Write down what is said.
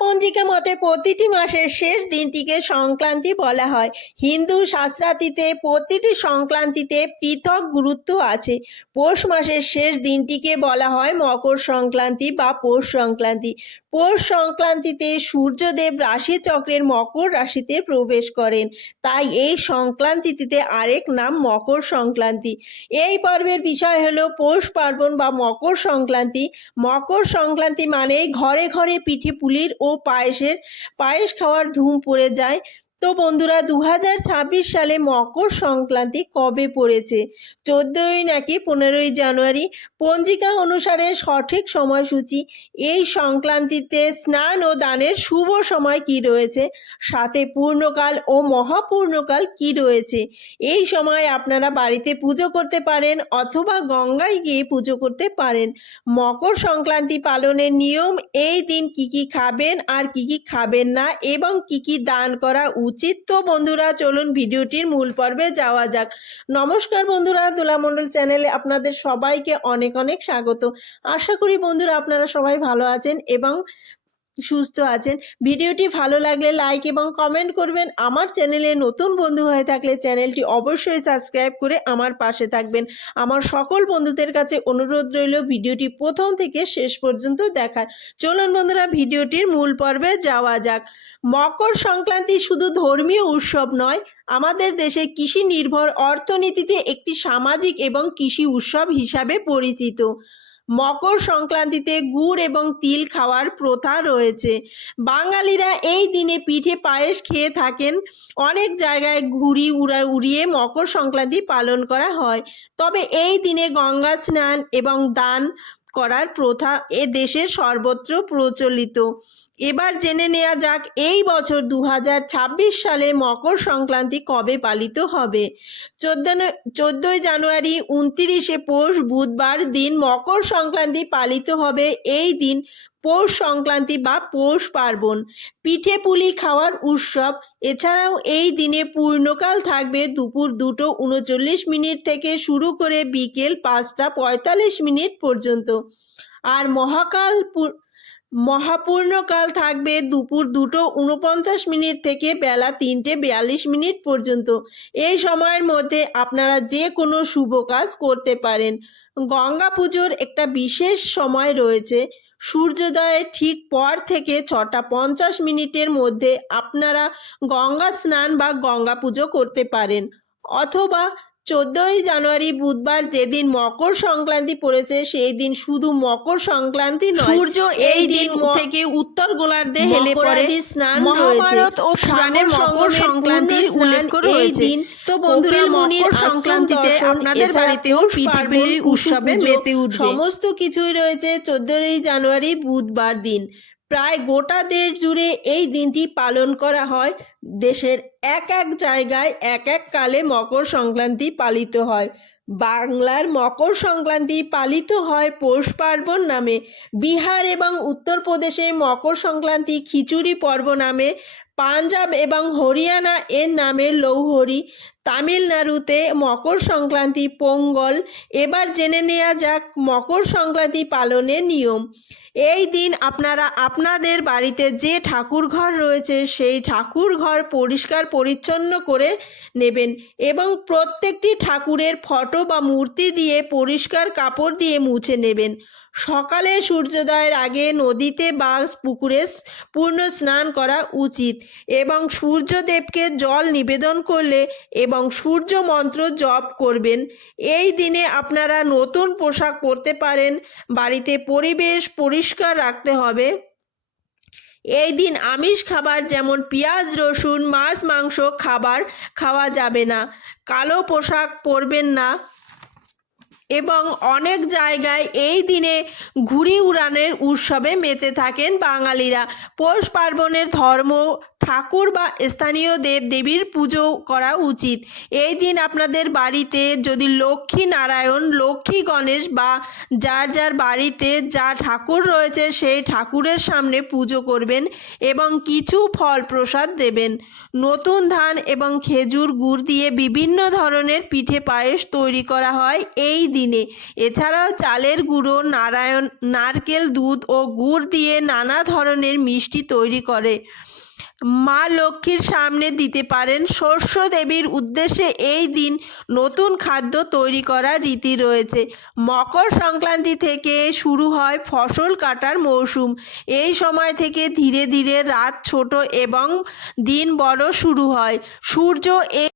পঞ্জিকা মতে প্রতিটি মাসের শেষ দিনটিকে সংক্রান্তি বলা হয়। হিন্দু শাস্ত্রাতিতে প্রতিটি সংক্রান্তিতে পৃথক গুরুত্ব আছে। পৌষ মাসের শেষ দিনটিকে বলা হয় মকর সংক্রান্তি বা পৌষ সংক্রান্তি। পৌষ সংক্রান্তিতে সূর্যদেব রাশিচক্রের মকর রাশিতে প্রবেশ করেন। তাই এই সংক্রান্তিতে আরেক নাম মকর সংক্রান্তি। এই পর্বের বিষয় হলো পৌষ পার্বণ বা মকর সংক্রান্তি। মকর সংক্রান্তি মানেই ঘরে ঘরে পিঠে পুলির ও পায়েসের, পায়েস খাওয়ার ধুম পড়ে যায়। তো বন্ধুরা দু হাজার ছাব্বিশ সালে মকর সংক্রান্তি কবে পড়েছে? চোদ্দোই নাকি পনেরোই জানুয়ারি? পঞ্জিকা অনুসারে সঠিক সময়সূচি, এই সংক্রান্তিতে স্নান ও দানের শুভ সময় কি রয়েছে? সাথে পূর্ণকাল ও মহাপূর্ণকাল কি রয়েছে? এই সময় আপনারা বাড়িতে পুজো করতে পারেন অথবা গঙ্গায় গিয়ে পুজো করতে পারেন। মকর সংক্রান্তি পালনের নিয়ম, এই দিন কি কি খাবেন আর কি কি খাবেন না এবং কি কি দান করা উচিত তো বন্ধুরা, চলুন ভিডিওটির মূল পর্বে যাওয়া যাক। নমস্কার বন্ধুরা দোলামণ্ডল চ্যানেলে আপনাদের সবাইকে অনেক অনেক স্বাগত। আশা করি বন্ধুরা আপনারা সবাই ভালো আছেন এবং সুস্থ আছেন। ভিডিওটি ভালো লাগলে লাইক এবং কমেন্ট করবেন। আমার চ্যানেলে নতুন বন্ধু হয়ে থাকলে চ্যানেলটি অবশ্যই সাবস্ক্রাইব করে আমার পাশে থাকবেন। আমার সকল বন্ধুদের কাছে অনুরোধ রইল ভিডিওটি প্রথম থেকে শেষ পর্যন্ত দেখার। চলুন বন্ধুরা, ভিডিওটির মূল পর্বে যাওয়া যাক। মকর সংক্রান্তি শুধু ধর্মীয় উৎসব নয়, আমাদের দেশে কৃষি নির্ভর অর্থনীতিতে একটি সামাজিক এবং কৃষি উৎসব হিসাবে পরিচিত। মকর সংক্রান্তিতে গুড় এবং তিল খাওয়ার প্রথা রয়েছে। বাঙালিরা এই দিনে পিঠে পায়েস খেয়ে থাকেন। অনেক জায়গায় ঘুড়ি উড়া উড়িয়ে মকর সংক্রান্তি পালন করা হয়। তবে এই দিনে গঙ্গা স্নান এবং দান করার প্রথা এ দেশে সর্বত্র প্রচলিত। এবার জেনে নেওয়া যাক এই বছর দু হাজার ছাব্বিশ সালে মকর সংক্রান্তি কবে পালিত হবে। চোদ্দ চোদ্দোই জানুয়ারি উনতিরিশে পৌষ বুধবার দিন মকর সংক্রান্তি পালিত হবে। এই দিন পৌষ সংক্রান্তি বা পৌষ পার্বণ। পিঠে পুলি খাওয়ার উৎসব। এছাড়াও এই দিনে পূর্ণকাল থাকবে দুপুর দুটো উনচল্লিশ মিনিট থেকে শুরু করে বিকেল পাঁচটা পঁয়তাল্লিশ মিনিট পর্যন্ত। আর মহাকাল মহাপূর্ণকাল থাকবে দুপুর দুটো উনপঞ্চাশ মিনিট থেকে বেলা তিনটে বিয়াল্লিশ মিনিট পর্যন্ত। এই সময়ের মধ্যে আপনারা যে কোনো শুভ কাজ করতে পারেন। গঙ্গা পুজোর একটা বিশেষ সময় রয়েছে। সূর্যোদয়ের ঠিক পর থেকে ছটা পঞ্চাশ মিনিটের মধ্যে আপনারা গঙ্গা স্নান বা গঙ্গা পুজো করতে পারেন। অথবা চোদ্দোই জানুয়ারি বুধবার যেদিন মকর সংক্রান্তি পড়েছে সেই দিন শুধু মকর সংক্রান্তি নয় সূর্য এই দিন থেকে উত্তর গোলার্ধে হেলে পড়ে। স্নান মহাভারত ও পুরাণে মকর সংক্রান্তির উল্লেখ এই দিন তো বন্ধুরা মকর সংক্রান্তিতে আপনাদের বাড়িতেও উৎসবে মেতে উঠবে। সমস্ত কিছুই রয়েছে চোদ্দই জানুয়ারি বুধবার দিন। প্রায় গোটা দেশ জুড়ে এই দিনটি পালন করা হয়। দেশের এক এক জায়গায় এক এক কালে মকর সংক্রান্তি পালিত হয়। বাংলার মকর সংক্রান্তি পালিত হয় পৌষ পার্বণ নামে। বিহার এবং উত্তরপ্রদেশে মকর সংক্রান্তি খিচুড়ি পর্ব নামে পাঞ্জাব এবং হরিয়ানা এর নামে লৌহরি, তামিলনাড়ুতে মকর সংক্রান্তি, পোঙ্গল। এবার জেনে নেওয়া যাক মকর সংক্রান্তি পালনের নিয়ম। এই দিন আপনারা আপনাদের বাড়িতে যে ঠাকুর ঘর রয়েছে, সেই ঠাকুর ঘর পরিষ্কার পরিচ্ছন্ন করে নেবেন এবং প্রত্যেকটি ঠাকুরের ফটো বা মূর্তি দিয়ে পরিষ্কার কাপড় দিয়ে মুছে নেবেন। সকালে সূর্যোদয়ের আগে নদীতে বা পুকুরে পূর্ণ স্নান করা উচিত এবং সূর্যদেবকে জল নিবেদন করলে এবং সূর্য মন্ত্র জপ করবেন। এই দিনে আপনারা নতুন পোশাক পরতে পারেন, বাড়িতে পরিবেশ পরিষ্কার রাখতে হবে। এই দিন আমিষ খাবার যেমন পেঁয়াজ, রসুন, মাছ, মাংস খাবার খাওয়া যাবে না। কালো পোশাক পরবেন না। এবং অনেক জায়গায় এই দিনে ঘুড়ি উড়ানের উৎসবে মেতে থাকেন বাঙালিরা। পৌষ পার্বণের ধর্ম, ঠাকুর বা স্থানীয় দেব দেবীর পুজো করা উচিত। এই দিন আপনাদের বাড়িতে যদি লক্ষ্মী নারায়ণ, লক্ষ্মী গণেশ বা যার যার বাড়িতে যা ঠাকুর রয়েছে সেই ঠাকুরের সামনে পুজো করবেন এবং কিছু ফল প্রসাদ দেবেন। নতুন ধান এবং খেজুর গুড় দিয়ে বিভিন্ন ধরনের পিঠে পায়েস তৈরি করা হয়। এই দিনে এছাড়াও চালের গুঁড়ো, নারায়ণ, নারকেল দুধ ও গুড় দিয়ে নানা ধরনের মিষ্টি তৈরি করে। মা লক্ষ্মীর সামনে দিতে পারেন শস্য দেবীর উদ্দেশ্যে এই দিন নতুন খাদ্য তৈরি করার রীতি রয়েছে। মকর সংক্রান্তি থেকে শুরু হয় ফসল কাটার মৌসুম। এই সময় থেকে ধীরে ধীরে রাত ছোট এবং দিন বড় শুরু হয়। সূর্য এই